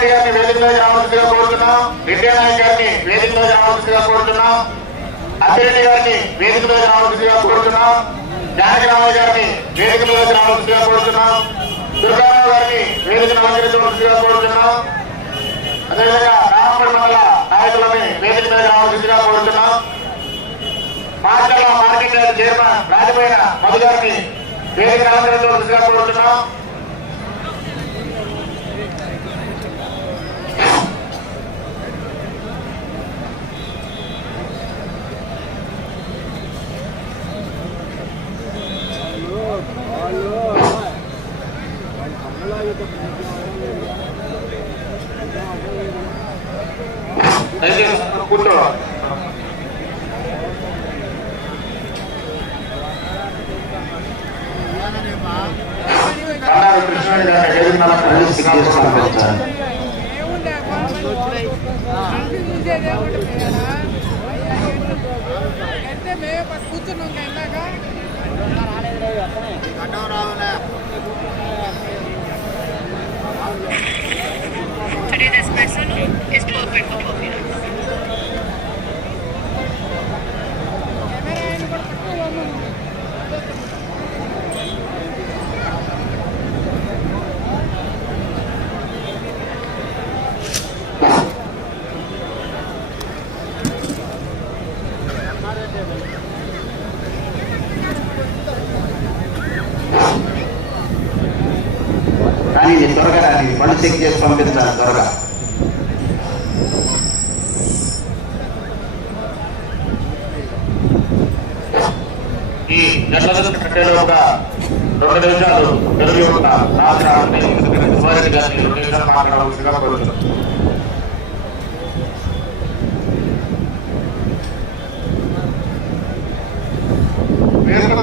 రెడ్డి గారిని వేదికలో రావాల్సిందిగా కోరుతున్నాం. విద్యా నాయక్ గారిని వేదికలో రావాల్సిందిగా కోరుతున్నాం. అభిరెడ్డి గారిని వేదికలో రావాల్సిందిగా కోరుతున్నాం. జానకిరామయ్య గారిని వేదికలో రావాల్సిందిగా కోరుతున్నాం. దుర్గారావు గారిని వేదికను అలంకరించవలసిందిగా కోరుతున్నాం. అదేవిధంగా రామపడి మండల నాయకులని వేదిక మీద రావాల్సిందిగా కోరుతున్నాం. మార్కెట్ మార్కెట్ చైర్మన్ రాజపోయిన మధు గారిని వేదిక అలంకరించవలసిందిగా కోరుతున్నాం. Puerto Colombia. రాష్ట్రాన్ని సుమారెడ్డి రెండు నిమిషాలు మాట్లాడవలసిందిగా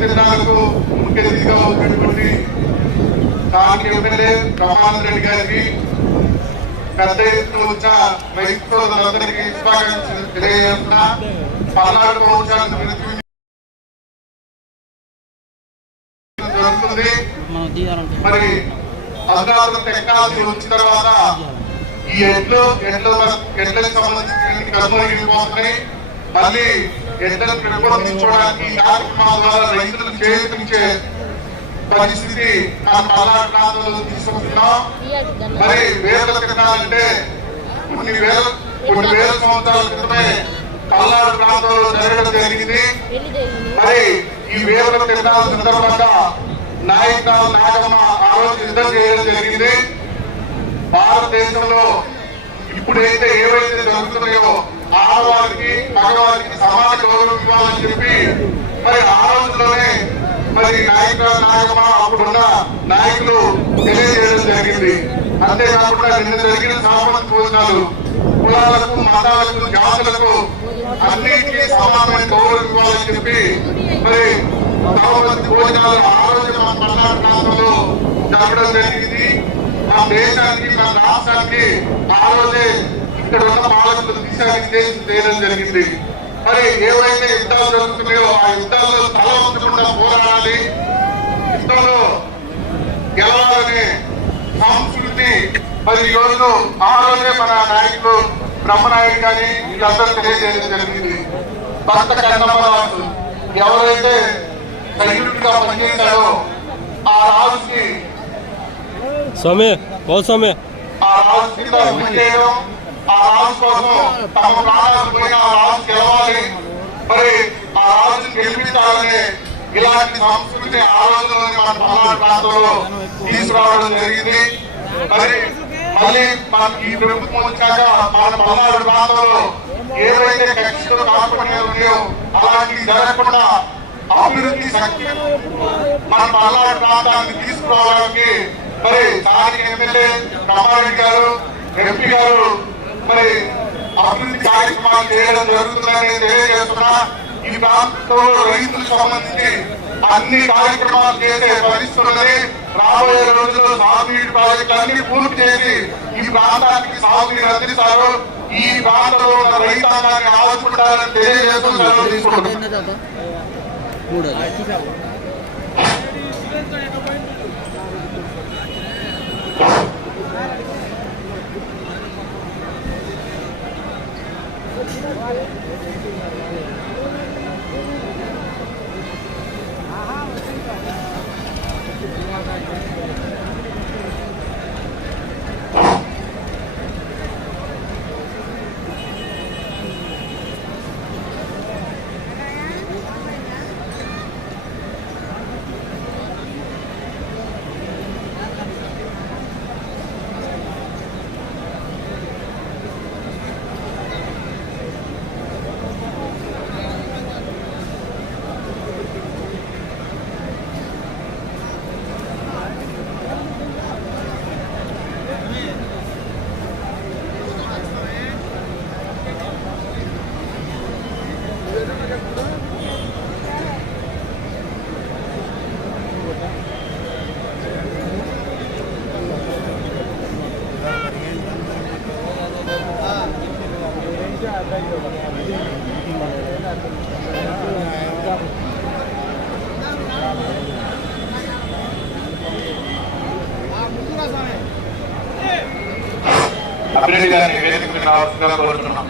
దినాలకు ముఖ్య అతిథిగా ఉన్నటువంటి స్థానిక ఎమ్మెల్యే బ్రహ్మానంద రెడ్డి గారికి పెద్ద ఎత్తున వచ్చిన రైతు తెలియజేస్తున్నా పల్నాడు మహోత్సవాన్ని జరుగుతుంది మరి అధునాతన టెక్నాలజీ వచ్చిన తర్వాత ఈ ఎడ్లు ఎడ్ల ఎడ్లకు సంబంధించిన కర్మలు పోతున్నాయి మళ్ళీ ఎడ్లను పెంపొందించుకోవడానికి కార్యక్రమాల ద్వారా రైతులు చేకూర్చే పరిస్థితి మన పల్నాడు ప్రాంతంలో తీసుకుంటున్నాం మరి వేల తినాలంటే కొన్ని వేల కొన్ని వేల సంవత్సరాల క్రితమే పల్నాడు ప్రాంతంలో జరగడం జరిగింది. మరి ఈ వేల తిరణాల సందర్భంగా నాయక నాగమ్మ ఆ రోజు యుద్ధం చేయడం జరిగింది. భారతదేశంలో ఇప్పుడైతే ఏవైతే జరుగుతున్నాయో ఆడవారికి మగవారికి సమాన గౌరవం ఇవ్వాలని చెప్పి మరి ఆ రోజులోనే మరి నాయక నాయకమా అప్పుడున్న నాయకులు తెలియజేయడం జరిగింది. అంతేకాకుండా నిన్న జరిగిన సామాజిక భోజనాలు కులాలకు మతాలకు జాతులకు అన్నిటికీ సమానమైన గౌరవం ఇవ్వాలని చెప్పి మరి సామాజిక భోజనాలు ఆ రోజు మన పల్నాడు ప్రాంతంలో జరగడం జరిగింది. మన దేశానికి మన రాష్ట్రానికి ఆ రోజే ఇక్కడ ఉన్న పాలకులు దిశానిర్దేశం చేయడం జరిగింది. మరి ఏవైతే యుద్ధాలు జరుగుతున్నాయో ఆ యుద్ధాల్లో తల ఉంచకుండా పోరాడాలి. యుద్ధంలో గెలవాలనే సంస్కృతి మరి ఈ రోజు ఆ రోజే మన నాయకులు బ్రహ్మనాయుడు కానీ వీళ్ళందరూ తెలియజేయడం జరిగింది. భర్త కన్నమ్మ ఎవరైతే సైనికుడిగా పనిచేశాడో ఆ రాజుకి స్వామి ఓ స్వామి. ఆ రాజు కింద చేయడం ఆ రాజు కోసం తమ ప్రాణాలు పోయిన ఆ రాజు గెలవాలి. మరి ఆ రాజుని గెలిపించాలనే ఇలాంటి సంస్కృతి ఆ రోజుల్లోనే మన పల్నాడు ప్రాంతంలో తీసుకురావడం జరిగింది. మరి మళ్ళీ మనకి ఈ ప్రభుత్వం వచ్చాక మన పల్నాడు ప్రాంతంలో ఏవైతే కక్షలు కాకుండా ఉన్నాయో అలాంటివి జరగకుండా అభివృద్ధి శక్తి. మన పల్నాడు ప్రాంతాన్ని తీసుకురావడానికి మరి స్థానిక ఎమ్మెల్యే రామారెడ్డి గారు ఎంపీ గారు మరి అభివృద్ధి కార్యక్రమాలు చేయడం జరుగుతుందని తెలియజేస్తున్నా. ఈ ప్రాంతంలో రైతులకు సంబంధించి అన్ని కార్యక్రమాలు చేసే పరిస్థితులని రాబోయే రోజుల్లో సాగునీటి ప్రాజెక్టులు అన్ని పూర్తి చేసి ఈ ప్రాంతానికి సాగునీరు అందిస్తారు. ఈ ప్రాంతంలో ఉన్న రైతాంగాన్ని ఆదుకుంటారని తెలియజేస్తున్నారు మూడు అభిరెడ్డి గారిని వేదిక మీద రావాల్సిందిగా కోరుతున్నాం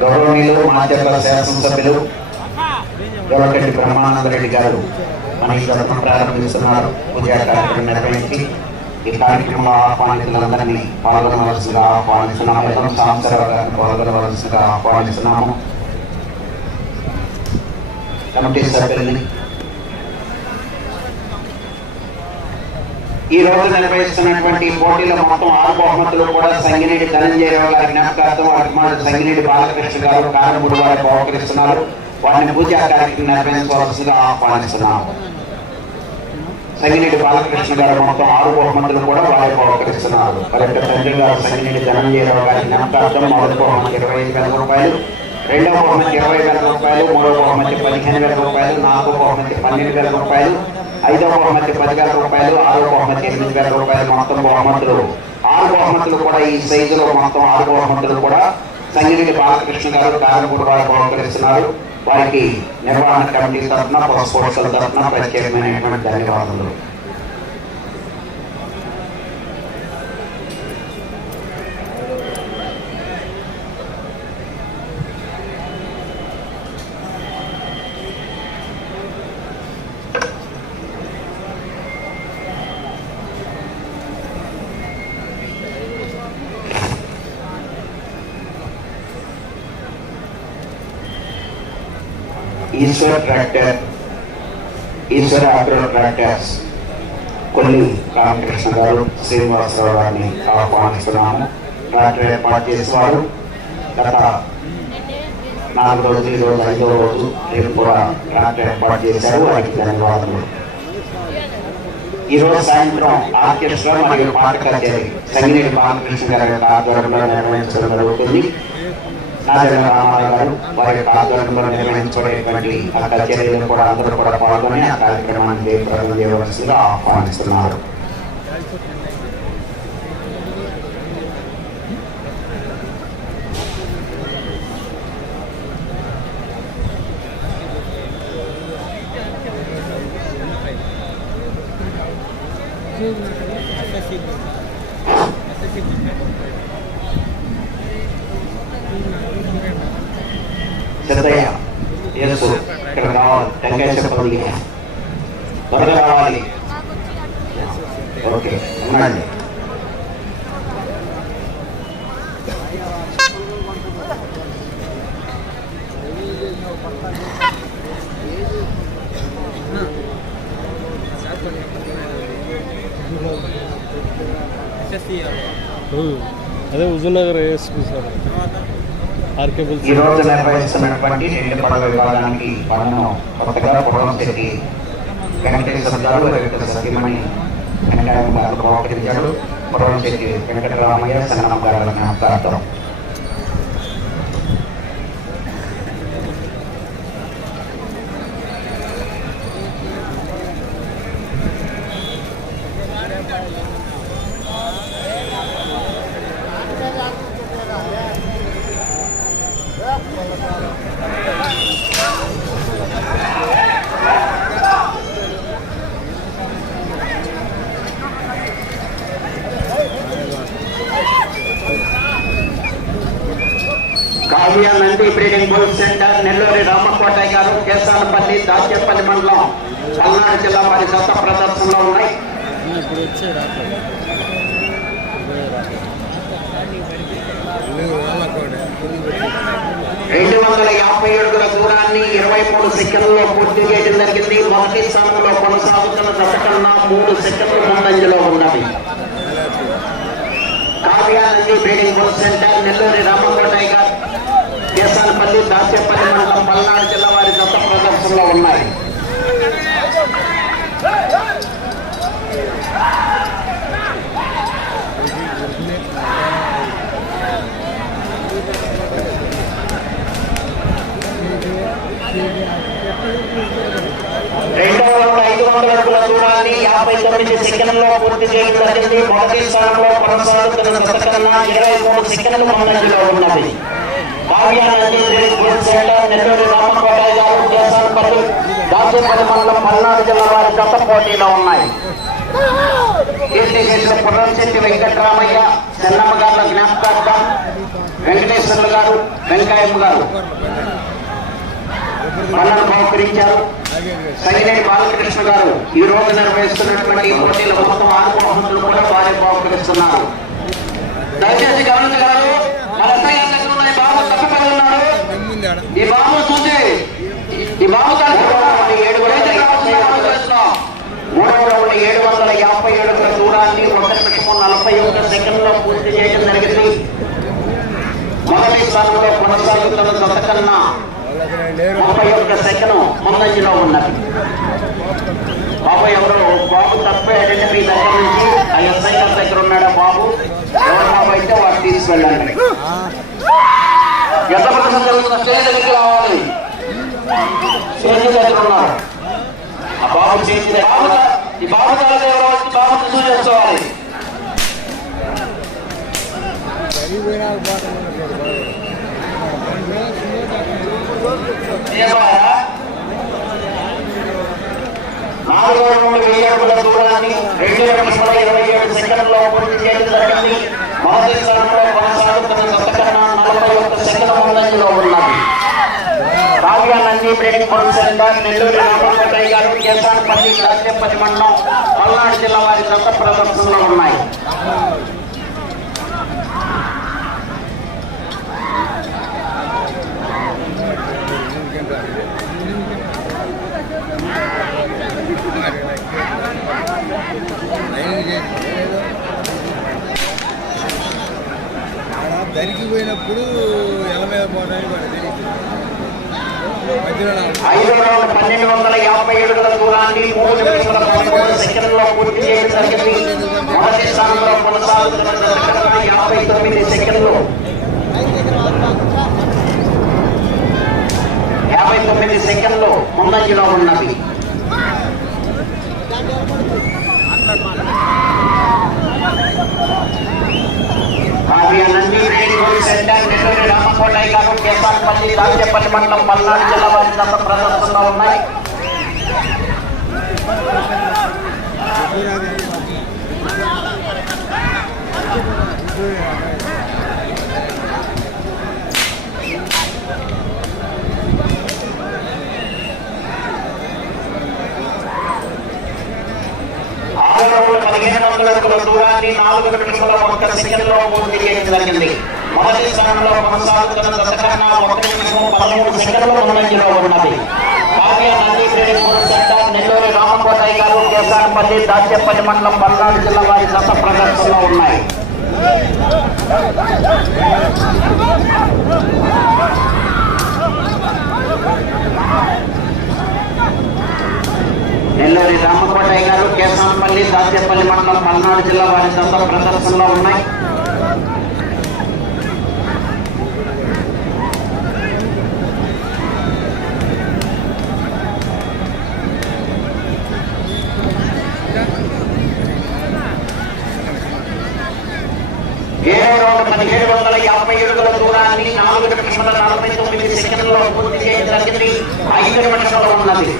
గౌరవనీయులు మాచర్ల శాసనసభ్యులు గౌరవరెడ్డి బ్రహ్మానంద రెడ్డి గారు మన జరపం ప్రారంభిస్తున్నారు పూజా కార్యక్రమం నిర్వహించి ఈ కార్యక్రమంలో ఆహ్వానితులందరినీ పాల్గొనవలసిందిగా ఆహ్వానిస్తున్నాము. ఎదురు సాంసరావు గారిని పాల్గొనవలసిందిగా ఆహ్వానిస్తున్నాము. కమిటీ సభ్యుల్ని ఈ రోజు నిర్వహిస్తున్నటువంటి పోటీల మొత్తం ఆరు బహుమతులు కూడా సంగినేటి ధనంజయరావు గారి జ్ఞాపకార్థం అభిమానులు సంగినేటి బాలకృష్ణ గారు కారణముడు వారు బహుకరిస్తున్నారు. వారిని పూజా కార్యక్రమం నిర్వహించవలసిందిగా ఆహ్వానిస్తున్నాము సంగినేటి బాలకృష్ణ గారు మొత్తం ఆరు బహుమతులు కూడా వారి బహుకరిస్తున్నారు. వారి యొక్క తండ్రి గారు సంగినేటి ధనంజయరావు గారి జ్ఞాపకార్థం మొదటి బహుమతి ఇరవై ఐదు వేల రూపాయలు రెండవ బహుమతి ఇరవై వేల రూపాయలు మూడవ బహుమతి పదిహేను వేల రూపాయలు నాలుగో బహుమతి పన్నెండు వేల రూపాయలు ఐదవ బహుమతి పది వేల రూపాయలు ఆరో బహుమతి ఎనిమిది వేల రూపాయలు మొత్తం బహుమతులు. ఆరు బహుమతులు కూడా ఈ సైజులో మొత్తం ఆరు బహుమతులు కూడా సంగిరెడ్డి బాలకృష్ణ గారు కారంపూడి వారు బహుకరిస్తున్నారు. వారికి నిర్వహణ కమిటీ తరఫున స్పోర్ట్స్ తరఫున ప్రత్యేకమైనటువంటి ధన్యవాదాలు Eshwar tractor Eshwara agro tractors కొన్ని రామకృష్ణ గారు శ్రీనివాసరావు గారిని ఆహ్వానిస్తున్నాము. ట్రాక్టర్ ఏర్పాటు చేసేవారు. గత నాలుగు రోజులు ఈ రోజు ఐదో రోజు రేపు కూడా ట్రాక్టర్ ఏర్పాటు చేశారు. వారికి ధన్యవాదాలు. ఈ రోజు సాయంత్రం ఆర్కెస్ట్రా మరియు పాట కచేరీ. సంగీత బాలకృష్ణ గారి ఆధ్వర్యంలో నిర్వహించడం జరుగుతుంది. నారాయణ రామారావు గారు వారి యొక్క ఆధ్వర్యంలో నిర్వహించబడేటువంటి ఆ కచేరీలో కూడా అందరూ కూడా పాల్గొని ఆ కార్యక్రమాన్ని జయప్రదం చేయవలసిందిగా ఆహ్వానిస్తున్నారు సిద్ధయ్య యేసు ఇక్కడ రావాలి చెప్పండి త్వరగా రావాలి. ఓకే ఉండండి. అదే హుజూర్ నగర్ ఆర్కే ఈ రోజు నిర్వహిస్తున్నటువంటి రెండు పడవ విభాగానికి పన్ను కొత్తగా పొలం శెట్టి వెంకటేశ్వర గారు వెంకట సత్యమణి వెంకటరామ గారు ప్రవర్తించారు పొలం శెట్టి వెంకటరామయ్య సంగనం గారు జ్ఞాపకార్థం breeding board centre Nelluri Ramakotaiah garu Kesanapalli Dachepalli మండలం పల్నాడు జిల్లా వారి సొంత ప్రదర్శనలో ఉన్నాయి. రెండు వందల యాభై అడుగుల దూరాన్ని ఇరవై మూడు సెకండ్లో పూర్తి చేయడం జరిగింది. మొదటి స్థానంలో కొనసాగుతున్న జత మూడు సెకండ్లు ముందంజలో ఉన్నది Kavyanandi breeding board centre Nelluri Ramakotaiah garu Dachepalli మండలం పల్నాడు జిల్లా వారి దత్త ప్రదర్శనలో ఉన్నాయి. రెండవ ఐదు వందల అడుగుల దూరాన్ని యాభై తొమ్మిది సెకండ్లలో పూర్తి చేయడం జరిగింది. మొదటి స్థానంలో కొనసాగుతున్న దశ కన్నా ఇరవై మూడు సెకండ్లు ముందంజలో ఉన్నది. దాచేపల్లి మండలం పల్నాడు జిల్లా వారి గత పోటీలో ఉన్నాయి కీర్తిశేషులు పుర్రంశెట్టి వెంకటరామయ్య చెన్నమ్మ గారి జ్ఞాపకార్థం వెంకటేశ్వర్లు గారు వెంకయ్యమ్మ గారు మన్నను బహుకరించారు సైనేని బాలకృష్ణ గారు ఈ రోజు నిర్వహిస్తున్నటువంటి ఈ పోటీల మొత్తం ఆరు ఆత్మహంతులు కూడా వారి బహుకరిస్తున్నారు దయచేసి గమనించగలరు మన ఈ బాబు చూసి ఈ బాబు ఏడు మూడవ రౌండ్ ఏడు వందల యాభై ఏడుగుల దూరాన్ని ఒక నిమిషము నలభై ఒక్క సెకండ్లో పూర్తి చేయడం జరిగింది. మొదటి స్థానంలో కొనసాగుతున్న జత కన్నా ముప్పై ఒక్క సెకండ్ ముందంజలో ఉన్నది. బాబు ఎవరు? బాబు తప్పాడంటే మీ దగ్గర నుంచి ఆ ఎస్ఐ గారి దగ్గర ఉన్నాడా బాబు? ఎవరు బాబు అయితే వాడు తీసుకెళ్ళండి. ఎంత ప్రదర్శన జరుగుతున్న స్టేజ్ దగ్గరికి రావాలి స్టేజ్ దగ్గర ఉన్నారు ఆ బాబు చేసి ఈ బాబు ఎవరో వచ్చి వెయ్యి అడుగుల దూరాన్ని రెండు ఇరవై ఏడు సెకండ్లో పూర్తి చేయడం జరిగింది. మొదటి కొనసాగుతున్న జత నలభై ఒక్క సెకండ్ ముందంజలో ఉన్నది కావ్య నంది బ్రీడింగ్ సెంటర్ నెల్లూరు రామకోటయ్య గారు కేసానపల్లి మండలం పల్నాడు జిల్లా వారి దత్త ప్రదర్శనలో ఉన్నాయి. పోయినప్పుడు ఎల మీద పోవడానికి వాడు ఐదు పన్నెండు వందల యాభై ఏడుగుల దూరాన్ని మూడు నిమిషాల పదమూడు సెకండ్లో పూర్తి చేయడం జరిగింది మొదటి స్థానంలో కొనసాగుతున్న యాభై తొమ్మిది సెకండ్లు. యాభై తొమ్మిది సెకండ్లు ముందంజలో ఉన్నది కావ్య నంది రేడియో సెంటర్ నెల్లూరు రామకోటయ్య గారు కేసానపల్లి దాచేపల్లి మండలం పల్నాడు జిల్లా వారి దత్త ప్రదర్శనలో ఉన్నాయి. ఆరు వందల పదిహేను వందల అడుగుల దూరాన్ని నాలుగు నిమిషాల ఒక్క సెకండ్లో పూర్తి చేయడం జరిగింది. మొదటి స్థానంలో కొనసాగుతున్న దశకన్నా ఒక పదమూడు సెకండ్ల ముందంజలో ఉన్నది. కావ్య నది క్రీడల్ సెంటర్ నెల్లూరు రామకోటయ్య గారు కేసానపల్లి దాచేపల్లి మండలం పల్నాడు జిల్లా వారి దశ ప్రదర్శనలో ఉన్నాయి. నెల్లూరి రామకోటయ్య గారు కేసానపల్లి దాచేపల్లి మండలం పల్నాడు జిల్లా వారి దశ ప్రదర్శనలో ఉన్నాయి ఏడో రౌండ్ పదిహేడు వందల యాభై ఏడుగుల దూరాన్ని నాలుగు నిమిషముల నలభై తొమ్మిది సెకండ్లలో పూర్తి చేయడం జరిగింది ఐదు నిమిషంలో ఉన్నది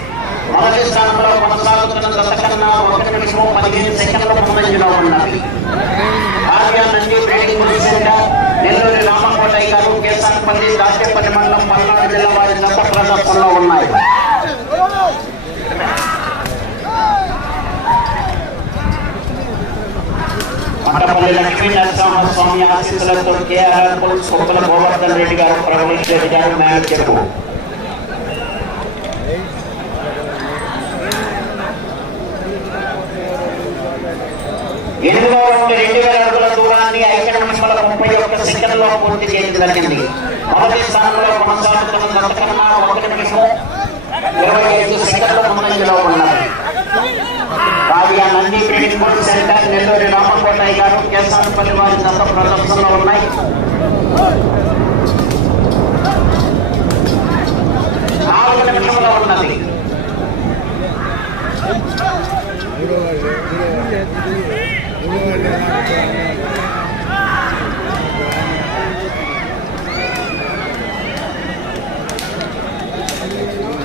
మొదటి స్థానంలో కొనసాగుతున్న దశకన్నా ఒక నిమిషం పదిహేను సెకండ్ల ముందంజలో ఉన్నది Arya breeding breeding centre Nelluri Ramakotaiah garu Kesanpalli Kesanapalli Dachepalli మండలం పల్నాడు జిల్లా వారి జత ప్రదర్శనలో ఉన్నాయి మఠపల్లి లక్ష్మీ నరసింహస్వామి ఆశీస్సులతో కేఆర్ కొప్పుల గోవర్ధన్ రెడ్డి గారు ప్రవీణ్ రెడ్డి గారు మ్యాచ్ చెప్పు ఎనిమిదో రౌండ్ రెండు వేల అడుగుల దూరాన్ని ఐదు నిమిషాల ముప్పై ఒక్క సెకండ్లో పూర్తి చేయడం జరిగింది మొదటి స్థానంలో కొనసాగుతున్న అంతకన్నా ఒక నిమిషం ఇరవై ఐదు సెకండ్ల ముందంజలో ఉన్నది. కావ్య నంది ప్రింట్ సెంటర్ నెల్లూరి రామకోటయ్య గారు కేసానపల్లి వారి గత ప్రదర్శనలో ఉన్నాయి నాలుగు నిమిషంలో ఉన్నది Thank you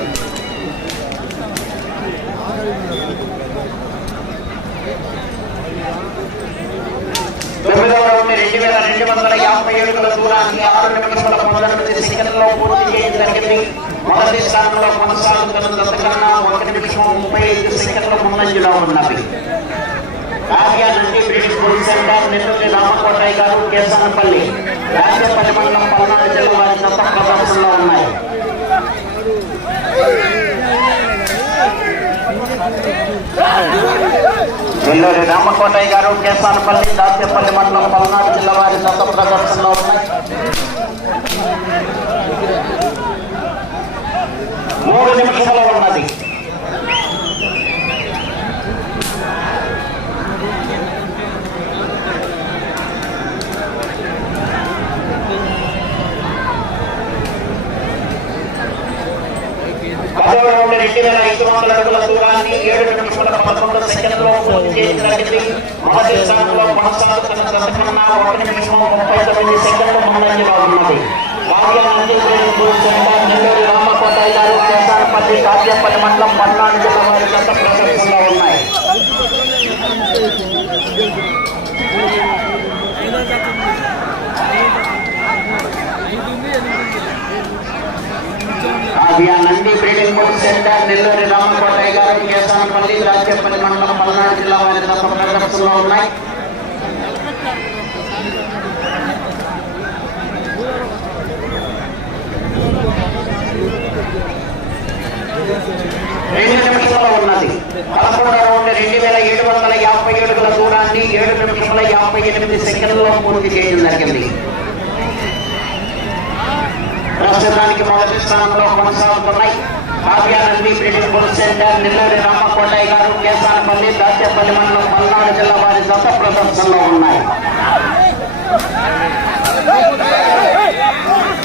రౌండ్ రెండు వేల రెండు వందల యాభై ఏడుగుల దూరాన్ని ఆరు నిమిషముల పంతొమ్మిది సెకండ్లో పూర్తి చేయడం జరిగింది మొదటి స్థానంలో కొనసాగుతున్న దశకన్నా ఒక నిమిషం ముప్పై ఐదు సెకండ్ల ముందంజలో ఉన్నది కావ్య నుండి British police centre Nelluri Ramakotaiah garu Kesanapalli Rajapalli మండలం పల్నాడు జిల్లా వారి దత్త ప్రదర్శనలో ఉన్నాయి. నెల్లూరి రామకోటయ్య గారు కేసానపల్లి దాచేపల్లి మండలం పల్నాడు జిల్లా వారి దత్త ప్రదర్శనలో ఉన్నాయి మూడు నిమిషంలో ఉన్నది పదవ రౌండ్ రెండు వేల ఐదు వందల అడుగుల దూరాన్ని ఏడు నిమిషముల పదకొండు సెకండ్లో పూర్తి చేయడం జరిగింది మొదటి స్థానంలో కొనసాగుతున్న దశకన్నా ఒక నిమిషం ముప్పై తొమ్మిది సెకండ్లు ముందంజలో ఉన్నది కావ్య నంది సెంటర్ నెల్లూరి రామకోటయ్య గారు కేసానపల్లి కావ్యపల్లి మండలం పల్నాడు జిల్లా వారి గత ప్రదర్శనలో ఉన్నాయి కావ్య నంది సెంటర్ నెల్లూరు రామకోటయ్య గారు కేసానపల్లి రాజ్యపల్లి మండలం పల్నాడు జిల్లా వారి గత ప్రదర్శనలో ఉన్నాయి. రెండు నిమిషంలో ఉన్నది. పదకొండు రౌండ్ రెండు వేల ఏడు వందల యాభై ఏడుగుల దూరాన్ని ఏడు నిమిషముల యాభై ఎనిమిది సెకండ్లో పూర్తి చేయడం జరిగింది. ప్రస్తుతానికి మొదటి స్థానంలో కొనసాగుతున్నాయి. Kavyanandi British bull centre Nelluri Ramakotaiah garu Kesanapalli Dachepalli మండలం పల్నాడు జిల్లా వారి దశ ప్రదర్శనలో ఉన్నాయి.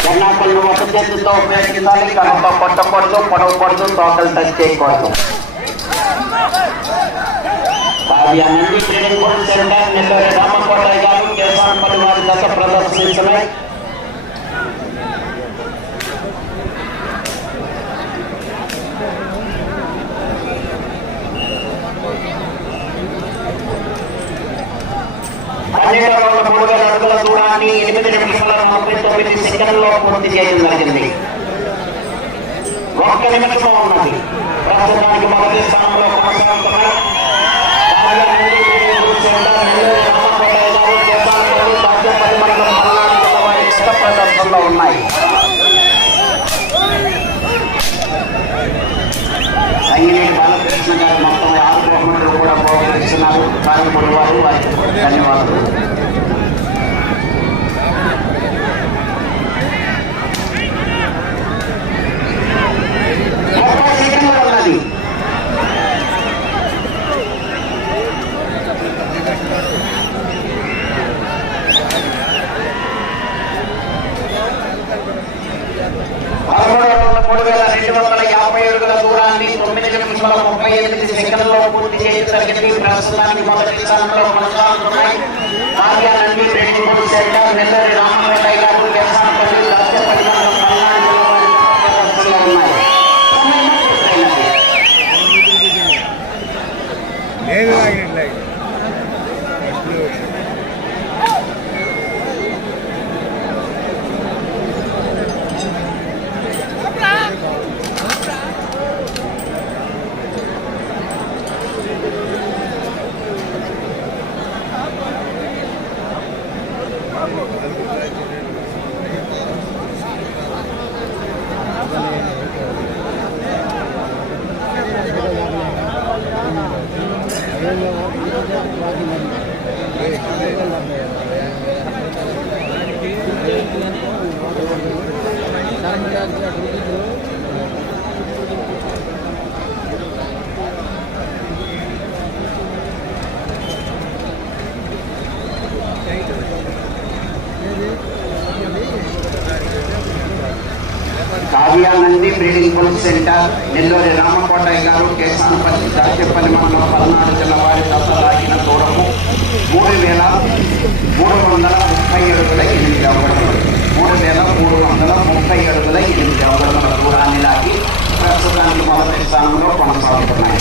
చెన్నాపల్లి ఒక చేతితో ఉపయోగించాలి కనుక కొట్టకూడదు పొడవకూడదు తోకలు టచ్ చేయకూడదు. Kavyanandi British bull centre Nelluri Ramakotaiah garu Kesanapalli వారి దశ ప్రదర్శించున్నాయి పన్నెండు వందల మూడు వేల అడుగుల దూరాన్ని ఎనిమిది నిమిషాల ముప్పై తొమ్మిది సెకండ్లో పూర్తి చేయడం జరిగింది ఒక్క నిమిషం ఉన్నది ప్రస్తుతానికి మొదటి స్థానంలో కొనసాగుతున్నారు ఉన్నాయి నుండి వీరేంద్ర సెంటర్ నెల్లూరు రామకోటయ్య గారు కేసానపల్లి దాచేపల్లి మండలం పల్నాడు జిల్లా వారి గత ప్రదర్శనలో ఉన్నాయి సంగినేని బాలకృష్ణ గారు మొత్తం ఆరు కోట్ల కూడా బహుకరిస్తున్నారు కార్యక్రమం వారు వారికి ధన్యవాదాలు ముప్పై సెకండ్లు ఉన్నది పదమూడు వందల మూడు వేల రెండు వందల యాభై ఏడుగుల దూరాన్ని తొమ్మిది నిమిషాల ముప్పై ఎనిమిది సెకండ్లలో పూర్తి చేయడం జరిగింది ప్రస్తుతానికి మొదటి స్థానంలో కొనసాగుతున్నాయి కార్యాలన్నీ రెండు మూడు సెంటర్ నెల్లూరి రామకోటయ్య గారు కేసానపల్లి రాజ్యపల్లి మండలం పల్నాడు జిల్లా వారి ప్రదర్శనలో ఉన్నాయి సమయం పూర్తయినది. నేను లాగినట్లే కావ్యానంది బ్రీడింగ్ బుల్ సెంటర్ నెల్లూరి రామకోటయ్య గారు కేసానపల్లి దాచేపల్లి మండలం పల్నాడు జిల్లా వారి దశ లాగిన దూరము మూడు వేల మూడు వందల ముప్పై అడుగుల ఎనిమిది అడుగులు మూడు వేల మూడు వందల ముప్పై అడుగుల ఎనిమిది అడుగుల దూరాన్ని లాగి ప్రస్తుతానికి మొదటి స్థానంలో కొనసాగుతున్నాయి.